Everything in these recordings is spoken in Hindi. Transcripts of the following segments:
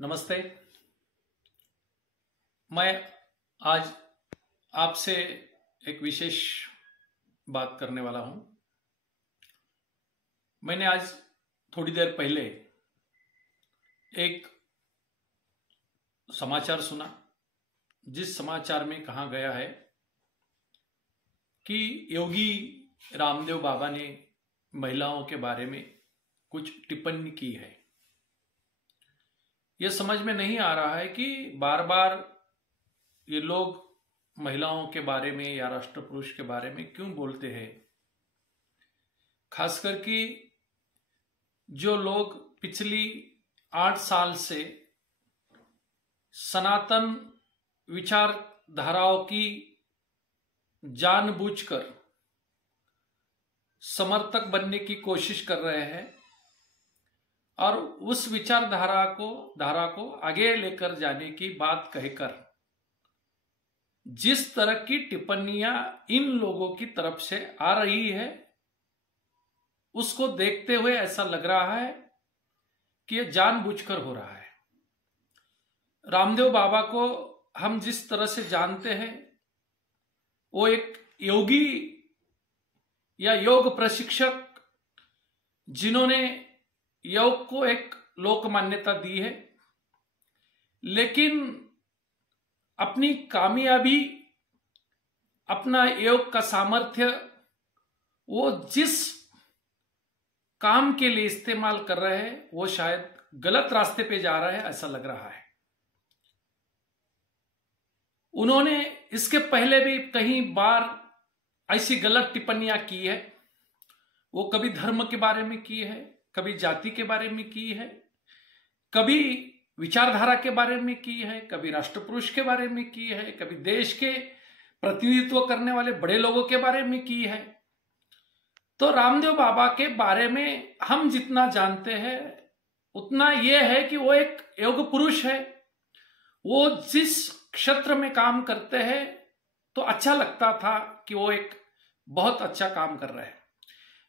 नमस्ते। मैं आज आपसे एक विशेष बात करने वाला हूं। मैंने आज थोड़ी देर पहले एक समाचार सुना, जिस समाचार में कहा गया है कि योगी रामदेव बाबा ने महिलाओं के बारे में कुछ टिप्पणी की है। यह समझ में नहीं आ रहा है कि बार बार ये लोग महिलाओं के बारे में या राष्ट्र पुरुष के बारे में क्यों बोलते हैं। खासकर कि जो लोग पिछली 8 साल से सनातन विचारधाराओं की जानबूझकर समर्थक बनने की कोशिश कर रहे हैं और उस विचारधारा को आगे लेकर जाने की बात कहकर जिस तरह की टिप्पणियां इन लोगों की तरफ से आ रही है, उसको देखते हुए ऐसा लग रहा है कि यह जानबूझकर हो रहा है। रामदेव बाबा को हम जिस तरह से जानते हैं, वो एक योगी या योग प्रशिक्षक जिन्होंने योग को एक लोक मान्यता दी है, लेकिन अपनी कामयाबी, अपना योग का सामर्थ्य वो जिस काम के लिए इस्तेमाल कर रहे हैं, वो शायद गलत रास्ते पे जा रहा है, ऐसा लग रहा है। उन्होंने इसके पहले भी कई बार ऐसी गलत टिप्पणियां की है। वो कभी धर्म के बारे में की है, कभी जाति के बारे में की है, कभी विचारधारा के बारे में की है, कभी राष्ट्र पुरुष के बारे में की है, कभी देश के प्रतिनिधित्व करने वाले बड़े लोगों के बारे में की है। तो रामदेव बाबा के बारे में हम जितना जानते हैं उतना यह है कि वो एक योग पुरुष है। वो जिस क्षेत्र में काम करते हैं तो अच्छा लगता था कि वो एक बहुत अच्छा काम कर रहे हैं,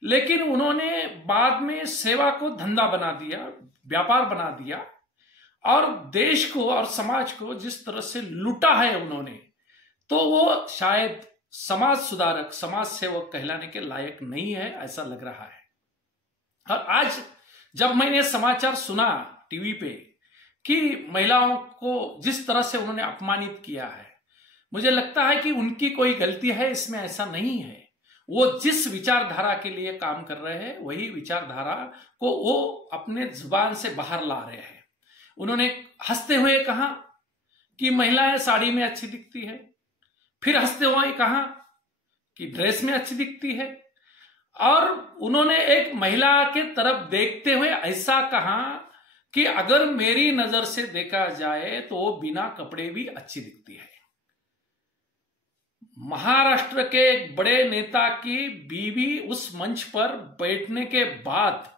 लेकिन उन्होंने बाद में सेवा को धंधा बना दिया, व्यापार बना दिया और देश को और समाज को जिस तरह से लूटा है उन्होंने, तो वो शायद समाज सुधारक, समाज सेवक कहलाने के लायक नहीं है, ऐसा लग रहा है। और आज जब मैंने समाचार सुना टीवी पे कि महिलाओं को जिस तरह से उन्होंने अपमानित किया है, मुझे लगता है कि उनकी कोई गलती है इसमें, ऐसा नहीं है। वो जिस विचारधारा के लिए काम कर रहे हैं, वही विचारधारा को वो अपने जुबान से बाहर ला रहे हैं। उन्होंने हंसते हुए कहा कि महिलाएं साड़ी में अच्छी दिखती है, फिर हंसते हुए कहा कि ड्रेस में अच्छी दिखती है, और उन्होंने एक महिला के तरफ देखते हुए ऐसा कहा कि अगर मेरी नजर से देखा जाए तो वो बिना कपड़े भी अच्छी दिखती है। महाराष्ट्र के एक बड़े नेता की बीवी उस मंच पर बैठने के बाद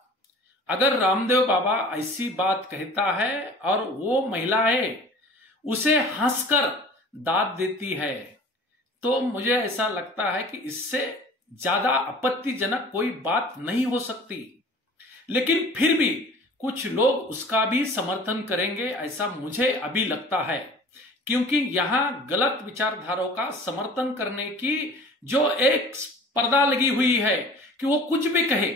अगर रामदेव बाबा ऐसी बात कहता है और वो महिलाएं उसे हंसकर दाद देती है, तो मुझे ऐसा लगता है कि इससे ज्यादा आपत्तिजनक कोई बात नहीं हो सकती। लेकिन फिर भी कुछ लोग उसका भी समर्थन करेंगे, ऐसा मुझे अभी लगता है, क्योंकि यहां गलत विचारधाराओं का समर्थन करने की जो एक पर्दा लगी हुई है कि वो कुछ भी कहे,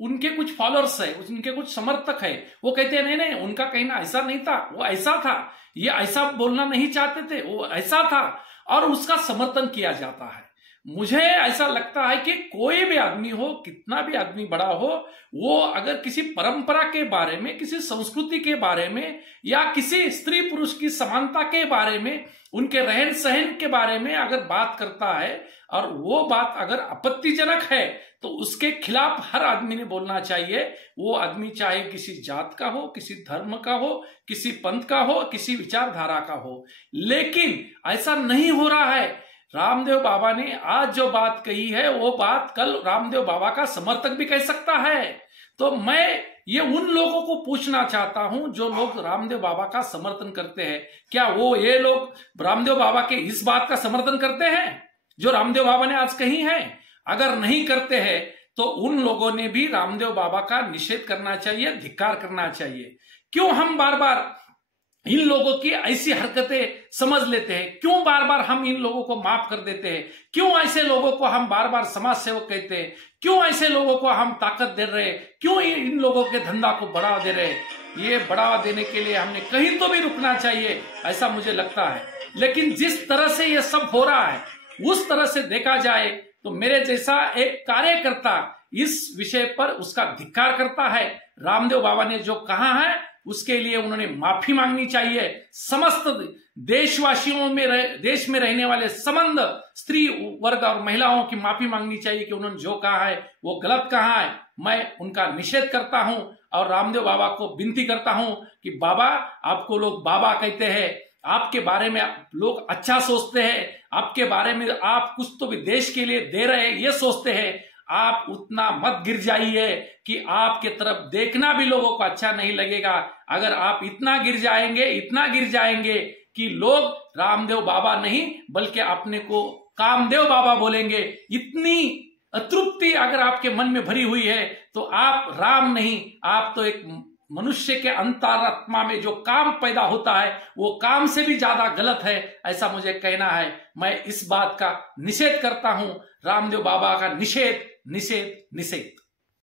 उनके कुछ फॉलोअर्स है, उनके कुछ समर्थक है, वो कहते हैं नहीं नहीं उनका कहना ऐसा नहीं था, वो ऐसा था, ये ऐसा बोलना नहीं चाहते थे, वो ऐसा था, और उसका समर्थन किया जाता है। मुझे ऐसा लगता है कि कोई भी आदमी हो, कितना भी आदमी बड़ा हो, वो अगर किसी परंपरा के बारे में, किसी संस्कृति के बारे में या किसी स्त्री पुरुष की समानता के बारे में, उनके रहन सहन के बारे में अगर बात करता है और वो बात अगर आपत्तिजनक है, तो उसके खिलाफ हर आदमी ने बोलना चाहिए। वो आदमी चाहे किसी जात का हो, किसी धर्म का हो, किसी पंथ का हो, किसी विचारधारा का हो। लेकिन ऐसा नहीं हो रहा है। रामदेव बाबा ने आज जो बात कही है, वो बात कल रामदेव बाबा का समर्थक भी कह सकता है। तो मैं ये उन लोगों को पूछना चाहता हूं जो लोग रामदेव बाबा का समर्थन करते हैं, क्या वो ये लोग रामदेव बाबा के इस बात का समर्थन करते हैं जो रामदेव बाबा ने आज कही है? अगर नहीं करते हैं तो उन लोगों ने भी रामदेव बाबा का निषेध करना चाहिए, धिक्कार करना चाहिए। क्यों हम बार बार इन लोगों की ऐसी हरकतें समझ लेते हैं? क्यों बार बार हम इन लोगों को माफ कर देते हैं? क्यों ऐसे लोगों को हम बार बार समाज सेवक कहते हैं? क्यों ऐसे लोगों को हम ताकत दे रहे हैं? क्यों इन लोगों के धंधा को बढ़ावा दे रहे हैं? ये बढ़ावा देने के लिए हमने कहीं तो भी रुकना चाहिए, ऐसा मुझे लगता है। लेकिन जिस तरह से ये सब हो रहा है, उस तरह से देखा जाए तो मेरे जैसा एक कार्यकर्ता इस विषय पर उसका धिक्कार करता है। रामदेव बाबा ने जो कहा है उसके लिए उन्होंने माफी मांगनी चाहिए। समस्त देशवासियों में देश में रहने वाले संबंध स्त्री वर्ग और महिलाओं की माफी मांगनी चाहिए कि उन्होंने जो कहा है वो गलत कहा है। मैं उनका निषेध करता हूं और रामदेव बाबा को विनती करता हूं कि बाबा, आपको लोग बाबा कहते हैं, आपके बारे में लोग अच्छा सोचते हैं, आपके बारे में आप कुछ तो भी देश के लिए दे रहे हैं ये सोचते हैं। आप उतना मत गिर जाइए कि आपके तरफ देखना भी लोगों को अच्छा नहीं लगेगा। अगर आप इतना गिर जाएंगे कि लोग रामदेव बाबा नहीं बल्कि अपने को कामदेव बाबा बोलेंगे, इतनी अतृप्ति अगर आपके मन में भरी हुई है तो आप राम नहीं, आप तो एक मनुष्य के अंतरात्मा में जो काम पैदा होता है वो काम से भी ज्यादा गलत है, ऐसा मुझे कहना है। मैं इस बात का निषेध करता हूं, रामदेव बाबा का निषेध निषेध निषेध।